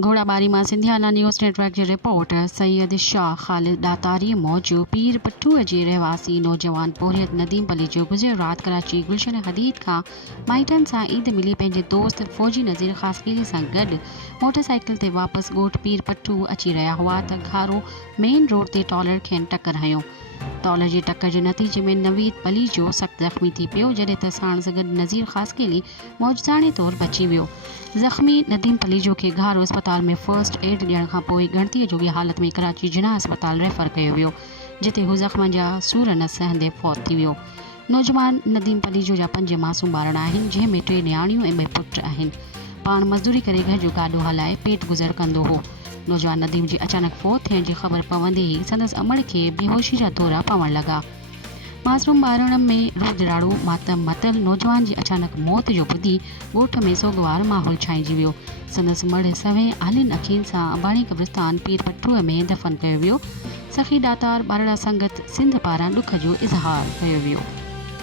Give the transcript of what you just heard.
घोड़ाबारी में सिंधियाना न्यूज़ नेटवर्क के रिपोर्टर सैयद शाह ख़ालिद दातारी मौजू पीर पट्टूअ जे रहवासी नौजवान पोहियत नदीम पली जो गुज़िर रात कराची गुलशन हदीद खां माइटनि सां ईद मिली पंहिंजे दोस्त फ़ौजी नज़ीर ख़ासकेली सां गॾु मोटरसाइकिल ते वापसि ॻोठ पीर पट्टू अची रहिया हुआ त घारो मेन रोड ते टॉलर खेनि टकर हयो। टॉलर जी टक्कर जे नतीजे में नवीद पली जो सख़्तु ज़ख़्मी थी पियो, जॾहिं त साण सां गॾु नज़ीर ख़ासकेली मौजज़ाने तौरु बची वियो। ज़ख़्मी नदीम पली जो खे घारो अस्पताल में फर्स्ट एड ॾियण खां पोइ ॻणतीअ जोॻी हालत में कराची जिना अस्पताल रेफर कयो वियो, जिते हू ज़ख़्म जा सूर न सहंदे फौत थी वियो। नौजवान नदीम पली जो जा 5 मासूम ॿार आहिनि, जंहिं में 3 नियाणियूं ऐं 2 पुट आहिनि। पाण मज़दूरी करे घर जो गाॾो हलाए पेट गुज़र कंदो हो। नौजवान नदीम जी अचानक फौत थियण जी ख़बर पवंदे ई संदसि अमड़ खे बेहोशी जा दौरा पवण लॻा। मासूम ॿारनि में रुजराड़ू मातम मतल नौजवान जी अचानक मौत जो ॿुधी ॻोठ में सोगवार माहौल छाइजी वियो। संदसि मढ़ सवें आलिन अखियुनि सां अबाणी क़ब्रिस्तान पीर पट्टूअ में दफ़न कयो वियो। सखी दातार बारड़ा संगत सिंध पारां ॾुख जो इज़हार कयो वियो।